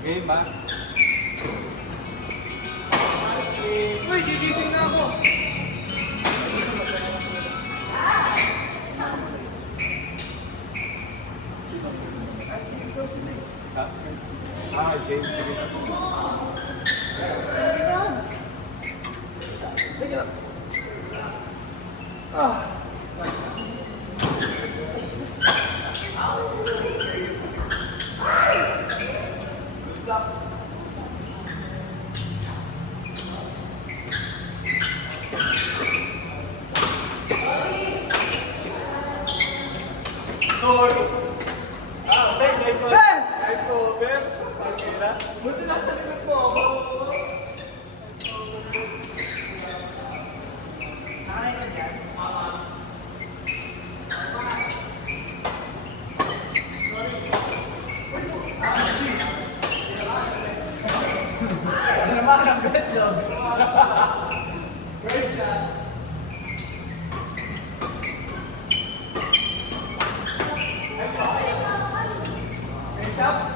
Game ba? Uy, gigising na ako. James. Take it up. Ah. Nice cover. Pangina. Buti nasa likod mo ako. Ano naman ang betlog? Great shot. Great shot.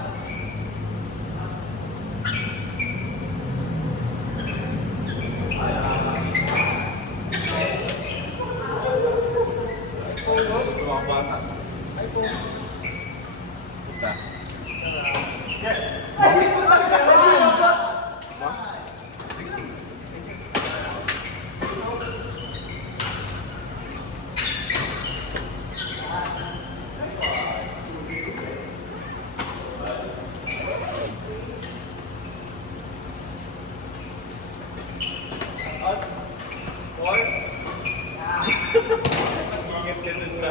Gusto mga bata. Ay po. Basta. Ay, putak ka naman! Ingat ka dun sa...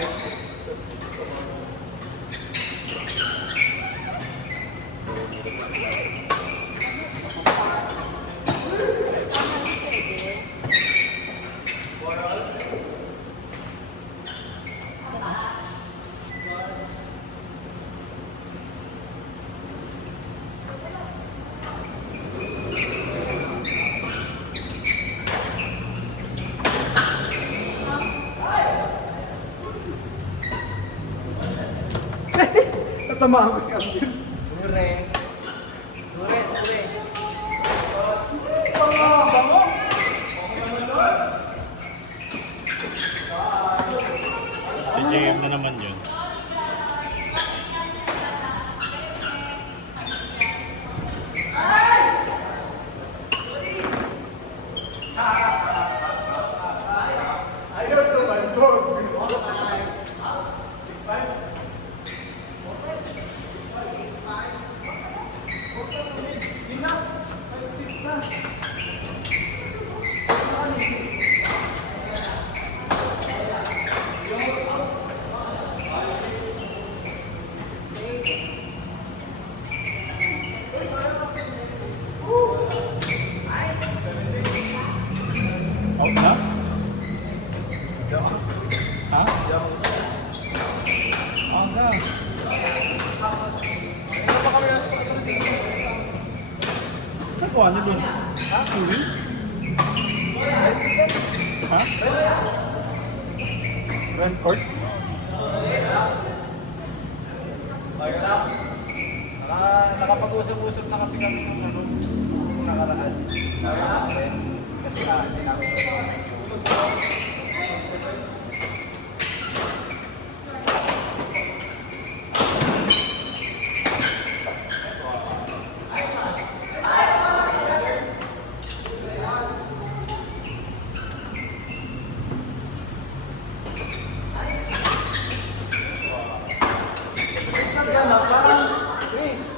Natamaan ko si Amir. Sure. Sure. Bango! Si JM na naman yun. Ayaw tumandog. Out na? Ha? Out na. Nagawa niyo dun? Ha? Huli? Ha? Run court? Nakapag-usap-usap na kasi kami ng ano, nung nakaraan. Kasi hindi namin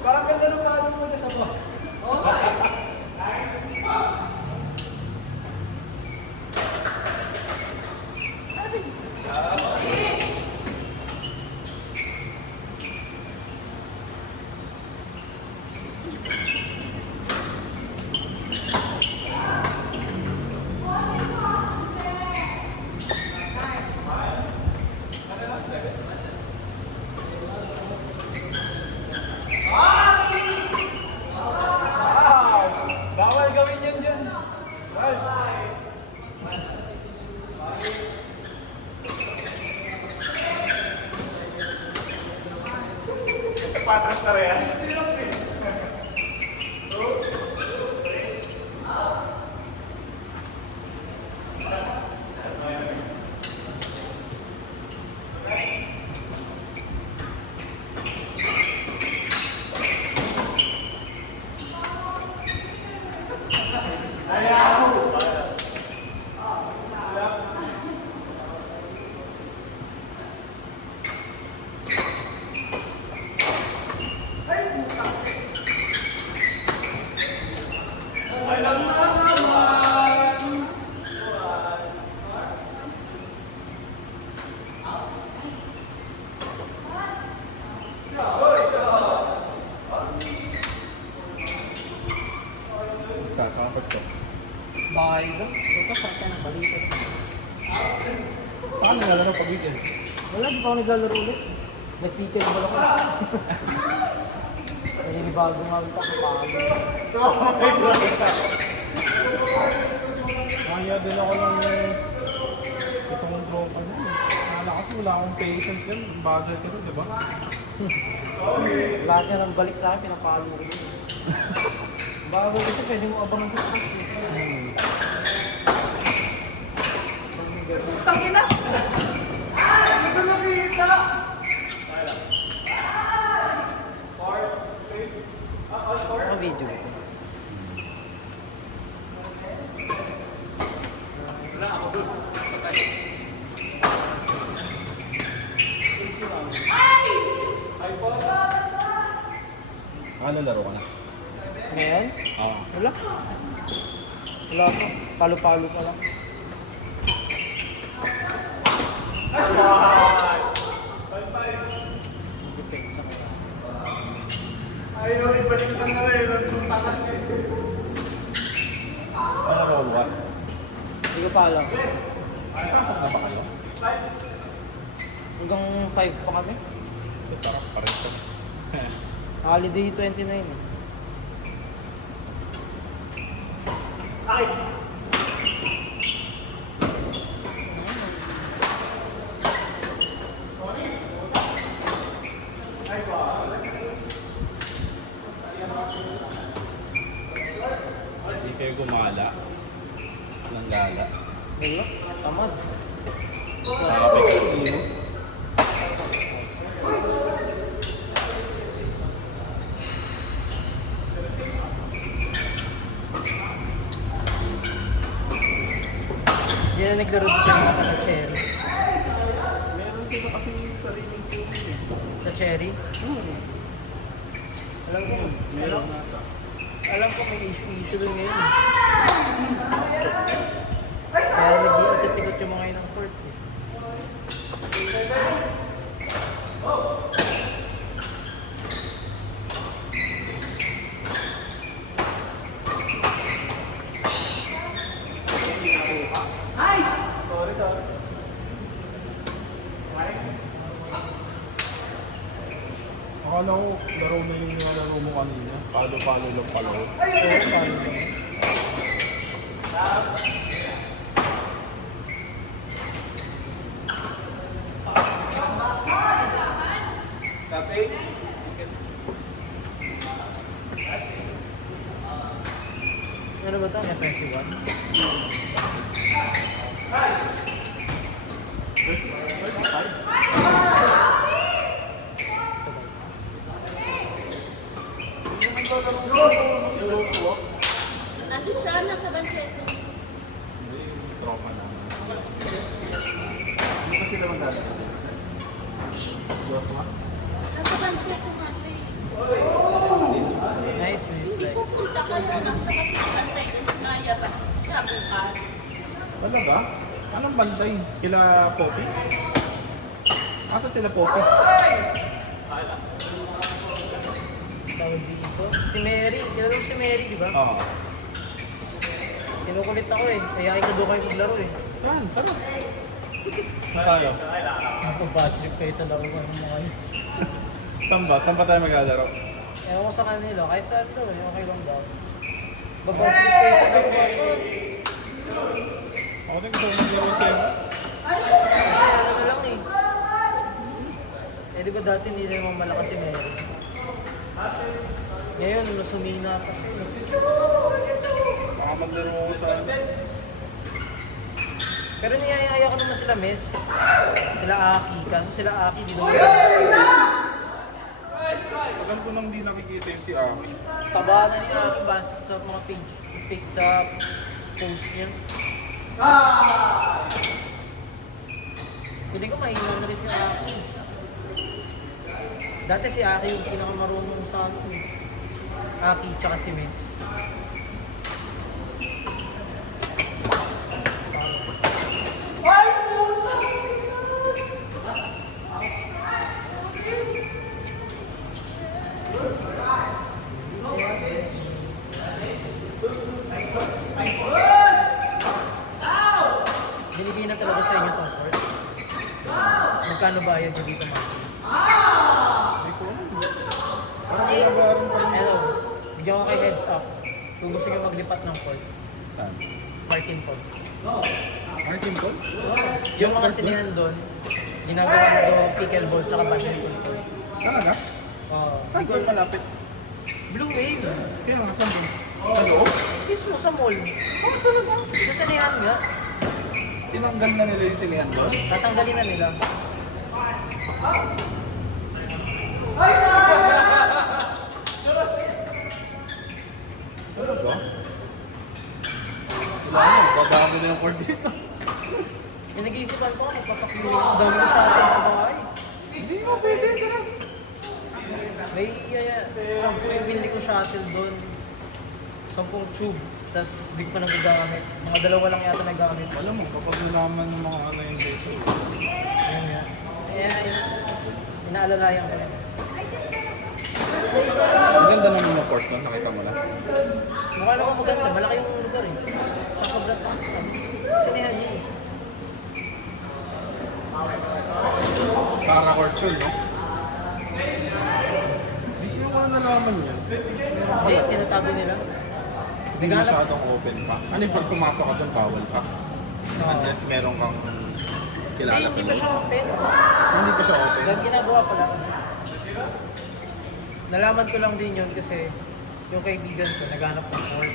parang ganda nung paano mo na sa boss. Oh, bawal gawin yun dyan. Well, Patras na rin. Saka pagtok. Bahay doon. Ito, sakta ng balikat. Paano nalaro pag weekend? Wala, di pa ako naglalaro ulit. Nag-pickleball ako. Naninibago nga ulit ako pagod. Kaya din ako ng isang tropa niya. Nala kasi wala akong patience yan. Bagay ko rin, di ba? Lahat niya nang balik sa akin, pinapalo mo rin. Bago kasi pwede mo abangan sa taas. Tangina! Hindi ko nakita! Ano video ito? Ano laro ka na? Ngayon? Oo. Wala. Wala ko. Palo-palo pa lang. Ayaw, ibalik ka na rin. Ang takas eh. Ano laro ka? Hindi ko pa alam. Saan na ba kayo? Hanggang 5 pa kami. Sarap pa rin to. Holiday 29 eh. Hindi kayo gumala. Nang gala. Wala. Tamad. Nakakapit ka dito. Hindi na naglaro dito ng mga sa cherry. Meron sila kasi sariling tubig eh. Sa cherry? Alam ko. Alam ko may issue rin ngayon. Kaya nag-iikot-ikot yung mga yun ng court eh. Akala ko, laro na yung nalaro mo kanina. Palo-palo lang pala. Oo, paano? Kape? Ano ba ito? FS1? Nandun siya, nasa Banseto. Hindi, tropa na. Hindi pa sila magdala. Nasa Banseto nga siya eh. Nice, Hindi nice. pupunta ka na lang sa Kasipantay ng Maya ba? Siya bukas. Talaga? Anong banday? Kila Poppy? Asa sila Poppy? Tawag dito. Si Mary. Kilala mo si Mary, di ba? Oo. Kinukulit ako eh. Kaya ko doon kayo maglaro eh. Saan? Tara. Saan tayo? Ako bad trip kayo sa laro ko ng mga yun. Saan ba? Saan ba tayo maglalaro? Ewan ko sa kanila. Kahit saan to eh. Okay lang daw. Babad trip kayo sa laro ko. Ako din gusto ko maglaro sa'yo. Kasi ano na lang eh. Eh di ba dati hindi na naman malakas si Mary? Ngayon, sumina pa siya. Baka maglaro ako sa Pero niyayaya ko naman sila, Miss. Sila Aki. Kaso sila Aki, di ba? Alam ko nang di nakikita yun si Aki. Taba na ni Aki ba sa mga page sa post niya. Hindi ko mahina na rin si Aki. Dati si Aki yung pinakamarunong sa ano eh. Aki tsaka si Miss. Magkano bayad nyo dito, ma'am? Hindi ko alam. Parang may nabayaran pa rin. Hello. Bigyan ko kayo heads up. Kung gusto nyo maglipat ng court, Saan? parking court. Martin Paul? Yung mga sinihan doon, ginagawa na doon pickleball tsaka badminton court. Talaga? Saan doon malapit? Blue Wave. Kaya nga, saan doon? Sa loob? Mismo sa mall. Bakit talaga? Sa sinihan nga. Tinanggal na nila yung silihan doon? Tatanggalin na nila. Ano ba? Wala na, babago na yung court dito. May nag-iisipan ko, magpapakiling ang dami ko sa atin sa bahay. Hindi mo pwede, tara. May 10 binili ko shuttle doon. 10 tube. Tapos di ko pa nagagamit. Mga dalawa lang yata nagamit. Alam mo, kapag nalaman ng mga ano yung dito. Ayun nga. Kaya inaalalayan ko yan. Ang ganda naman ng court mo, nakita mo na. Mukha naman maganda. Malaki yung lugar eh. Tsaka sobrang taas na. Sinihan niya eh. Para court yun, no? Hindi ko wala nalaman yan. Hindi, tinatago nila. Hindi masyadong open pa. Ano yung pag pumasok ka doon, bawal pa. Oo. Unless meron kang kilala sa Hindi pa siya open. Hindi pa siya open. Yung ginagawa pala. Nalaman ko lang din yun kasi yung kaibigan ko naghanap ng court.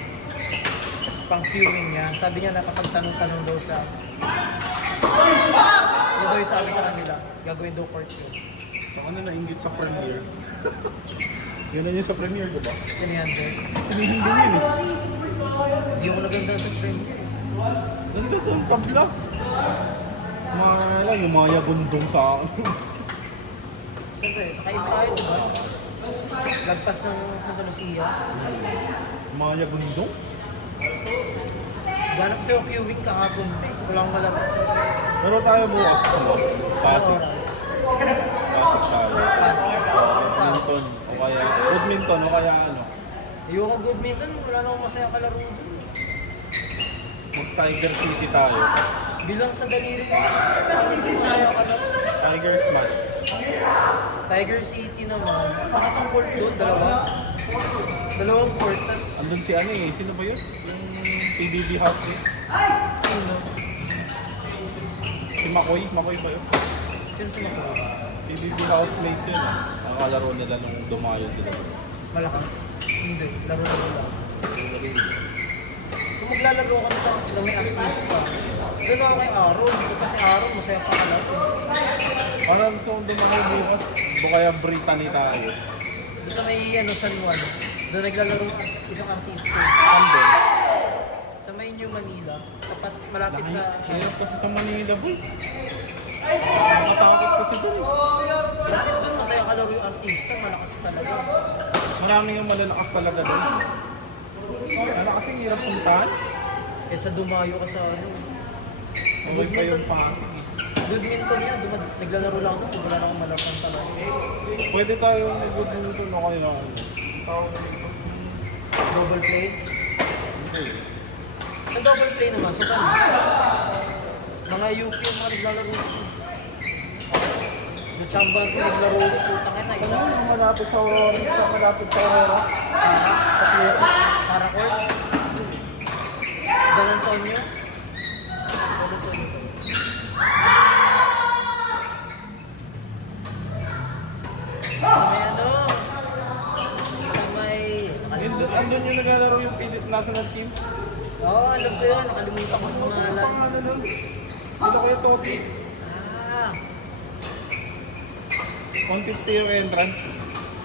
Pang viewing niya. Sabi niya nakapagtanong-tanong daw siya. Yun daw yung sabi sa kanila. Gagawin daw court yun. So ano nainggit sa premiere? Yun na yun sa premiere, diba? Sinihan doon. Hinihindi yun eh. Hindi ako naganda sa premiere eh. Nandito doon, pabla. Mga yung mga yabundong sa akin. Siyempre, sakay tayo, diba? Lagpas ng Santa Lucia. Mga yabundong? Ganap ko yung viewing kahapon eh. Walang malaman. Pero tayo bukas. Pasig. Pasig tayo. Kasi, sa Badminton. O kaya, badminton o kaya ano. ayoko good minton, wala na akong masaya kalaro doon. Mag-Tiger City tayo. Bilang sa daliri hindi masaya kalaro. Tiger Smash. Tiger City naman, pangatang court doon, dalawang court, tas Andun si ano eh. Sino ba yun? Yung PBB house eh. sino? Si Makoy. Makoy ba yun? Sino sumakuha? PBB housemates yun eh. Nakalaro nila nung dumayo sila. Malakas? Hindi, laro na lang. Kung maglalaro kami sa lang may artista, doon ako kay Aaron, kasi Aaron masaya pa kalaro. Parang gusto kong dumayo bukas. O kaya Brittany tayo. Doon sa may San Juan, doon naglalaro isang artista. Andun. Sa may New Manila, tapat malapit sa... Ngayon kasi sa Manila boy. Nakatakot kasi doon eh. Malakas doon, masaya kalaro yung artista, malakas talaga. Maraming yung malalakas talaga doon. Ano kasi hirap puntahan? Kesa dumayo ka sa ano. Huwag pa yung Pasig. Badminton yan, naglalaro lang ako, wala na akong malapan talaga. Pwede tayo nag-badminton o kaya ano. Double play? Okay. Sa double play naman, sa saan? Mga UP yung mga naglalaro. Sa Chamba ko naglaro ko, putangin na isa. Ano, malapit sa Aurora. Malapit sa Aurora. Sa Places, Paracord. San Antonio. San Antonio. Sa may ano? Sa may... Andun yung naglalaro yung Philippine National Team. Oo, alam ko yun. Nakalimutan ko yung pangalan. Pangalan nun. Ano kayo topic? Ah, 150 yung entrance.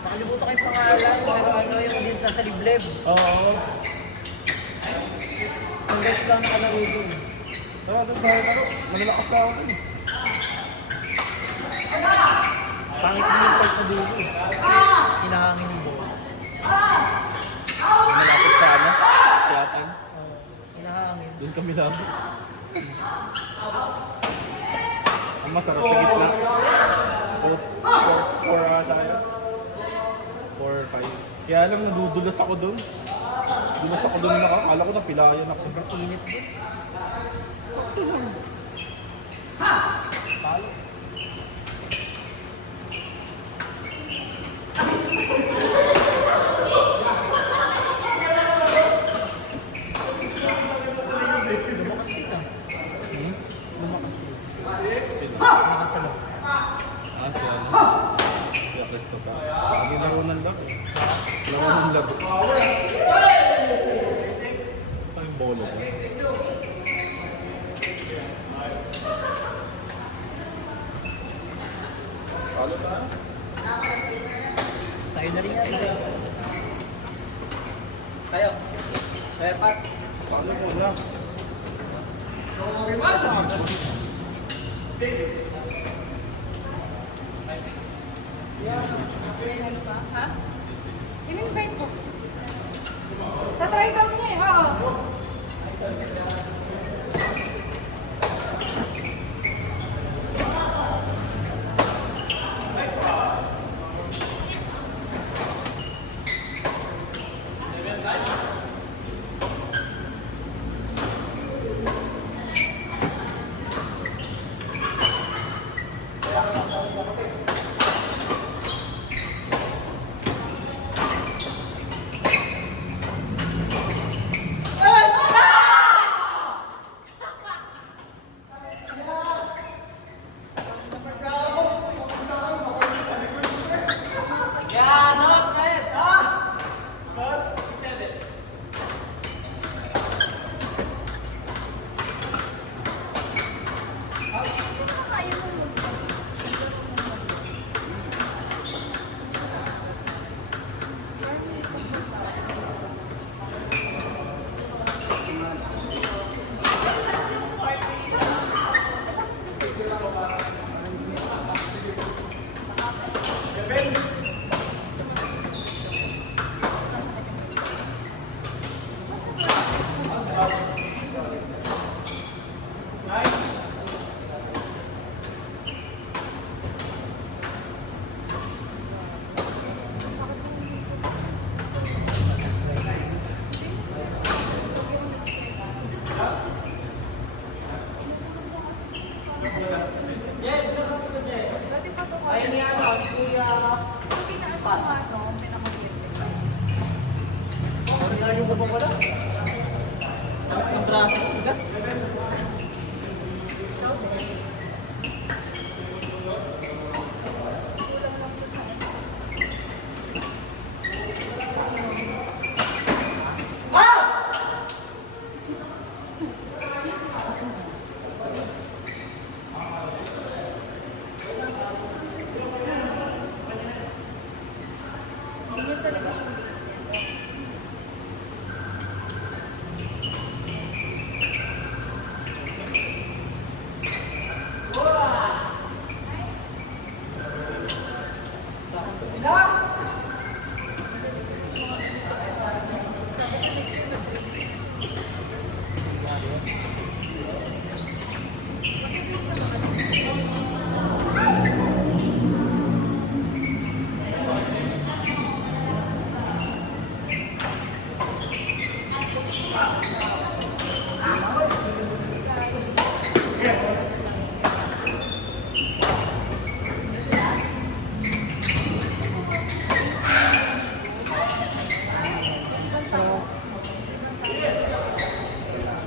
nakalimutan ko yung pangalan. Pero ano yung din nasa libleb. Oo. Ang guys lang nakalaro dun. Tara, doon tayo laro. Malalakas na ako dun. Pangit din yung part sa dulo. Hinahangin yung bola. Malapit sa ano? Tiyatin. Hinahangin. Doon kami laro. Ang masarap sa gitna. 4 tayo. 4-5. Kaya alam, nadudulas ako doon. Dulas ako doon na akala ko napilayan ako. Sobrang init din. Palo. Ang labo. Ang bola ba? Follow ba? Tayo na rin yan. Tayo. Tayo, Pat. Follow muna. Ano ba? Ha? In-invite ko. Tatry daw niya eh. Oo. Dati pa to ko. Ay, niya ako. Kuya. Hindi na ako ano. Pinamagyan. Ano ba wala? Sakit ng braso. Ugat. Ganyan talaga yung base niya.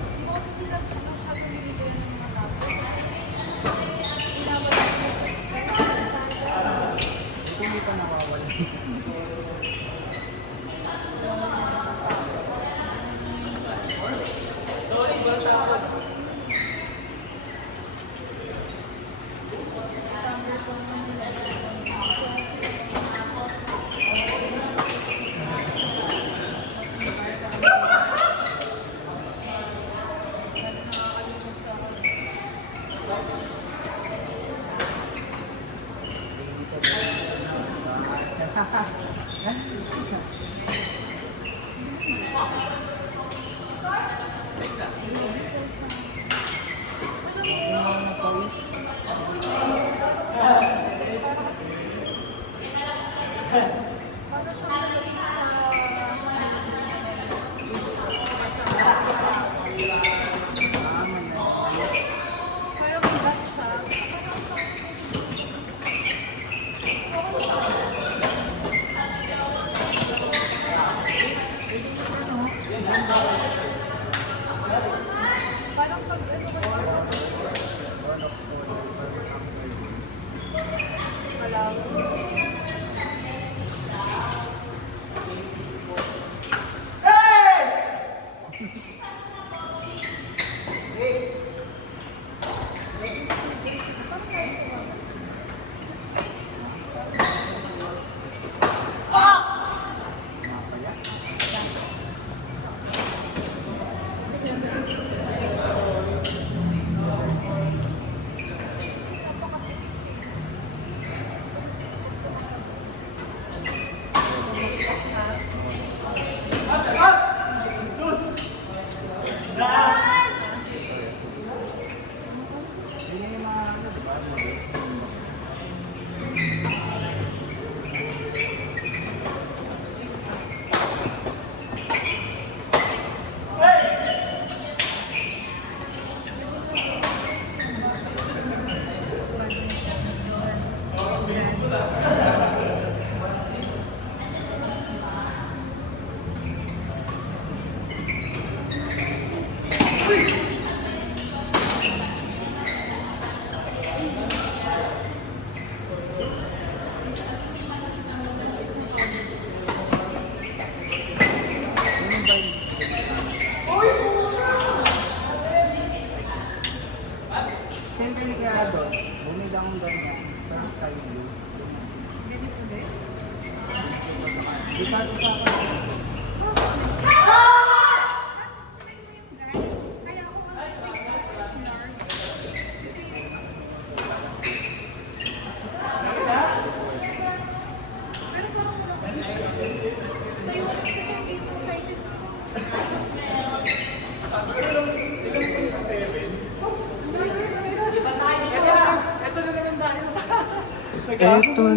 Hindi ko kasi sila masyadong binibigyan ng mga tao. Hindi pa nawawala. Para siyang nalagay pero bigat siya. Parang pag ano ba? Malaw. Kaya ako So, yung eight sizes. Ito na naman dahil. Eto